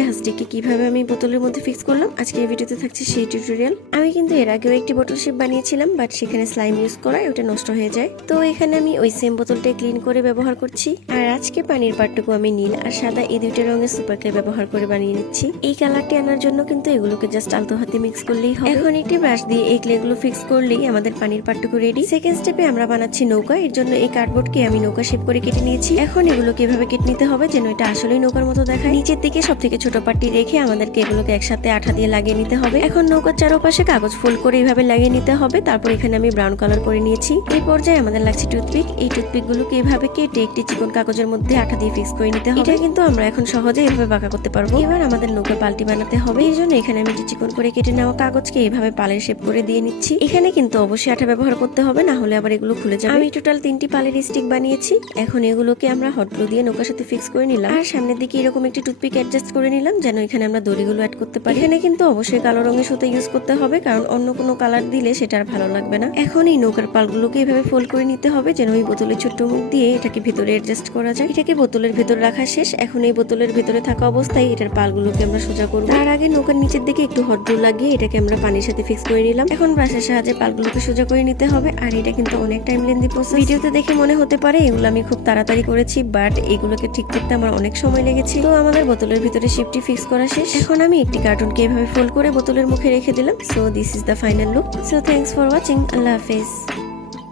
জাহাজটিকে কীভাবে আমি বোতলের মধ্যে ফিক্স করলাম, আজকে এই ভিডিওতে থাকছে সেই টিউটোরিয়াল আমি কিন্তু এর আগেও একটি বোতল শেপ বানিয়েছিলাম বাট সেখানে স্লাইম ইউজ করায় ওটা নষ্ট হয়ে যায়। তো এখানে আমি ওই সেম বোতলটাই ক্লিন করে ব্যবহার করছি। আর আজকে পানির পাটটুকু আমি নীল আর সাদা এই দুইটা রঙের সুপার ক্লে ব্যবহার করে বানিয়ে নিচ্ছি। এই কালারটি আনার জন্য কিন্তু এগুলোকে জাস্ট আলতো হাতে মিক্স করলেই হবে। এখন একটি ব্রাশ দিয়ে এই ক্লেগুলো ফিক্স করলেই আমাদের পানির পাটটুকু রেডি সেকেন্ড স্টেপে আমরা বানাচ্ছি নৌকা, এর জন্য এই কার্ডবোর্ডকে আমি নৌকা শেপ করে কেটে নিয়েছি। এখন এগুলোকে এভাবে কেটে নিতে হবে যেন এটা আসলেই নৌকার মতো দেখায়। নিচের দিকে সব থেকে ছোট পাটটি রেখে আমাদেরকে এগুলোকে একসাথে আঠা দিয়ে লাগিয়ে নিতে হবে। এখন নৌকার চারপাশে কাগজ ফোল্ড করে এইভাবে লাগিয়ে নিতে হবে। তারপর এখানে আমি ব্রাউন কালার করে নিয়েছি। এই পর্যায়ে আমাদের লাগছে টুথপিক এই টুথপিক গুলোকে এভাবে কেটে একটি চিকন কাগজের মধ্যে আঠা দিয়ে ফিক্স করে নিতে হবে। এটা কিন্তু আমরা এখন সহজে এভাবে বাঁকা করতে পারব। এবার আমাদের নৌকার পাল্টি বানাতে হবে। এই জন্য এখানে আমি একটি চিকন করে কেটে নেওয়া কাগজকে এইভাবে পালের শেপ করে দিয়ে নিচ্ছি। এখানে কিন্তু অবশ্যই আঠা ব্যবহার করতে হবে, না হলে আবার এগুলো খুলে যাবে। আমি টোটাল তিনটি পালের স্টিক বানিয়েছি। এখন এগুলোকে আমরা হট গ্লু দিয়ে নৌকার সাথে ফিক্স করে নিলাম। আর সামনের দিকে এরকম একটি টুথপিক অ্যাডজাস্ট করে নিলাম। যেন এখানে আমরা দড়িগুলো অ্যাড করতে পারি। এখানে কিন্তু অবশ্যই কালো রঙের সুতো ইউজ করতে হবে, কারণ অন্য কোনো কালার দিলে সেটা আর ভালো লাগবে না। এখন এই নৌকার পালগুলোকে এভাবে ফোল্ড করে নিতে হবে, যেন ওই বোতলের ছোট্ট মুখ দিয়ে এটাকে ভিতরে অ্যাডজাস্ট করা যায়। এটাকে বোতলের ভেতরে রাখা শেষ। এখন এই বোতলের ভিতরে থাকা অবস্থায় এটার পালগুলোকে আমরা সোজা করব। তার আগে নৌকার নিচের দিকে একটু হট গ্লু লাগিয়ে এটাকে আমরা পানির সাথে ফিক্স করে নিলাম। এখন ব্রাশের সাহায্যে পালগুলোকে সোজা করে নিতে হবে, আর এটা কিন্তু অনেক টাইম লেন্দি প্রসেস ভিডিওতে দেখে মনে হতে পারে এগুলো আমি খুব তাড়াতাড়ি করেছি বাট এগুলোকে ঠিক করতে আমার অনেক সময় লেগেছে। তো আমাদের বোতলের ভিতরে শিপটি ফিক্স করা শেষ। এখন আমি একটি কার্টুনকে এভাবে ফোল্ড করে বোতলের মুখে রেখে দিলাম। So this is the final look so thanks for watching আল্লাহ হাফেজ।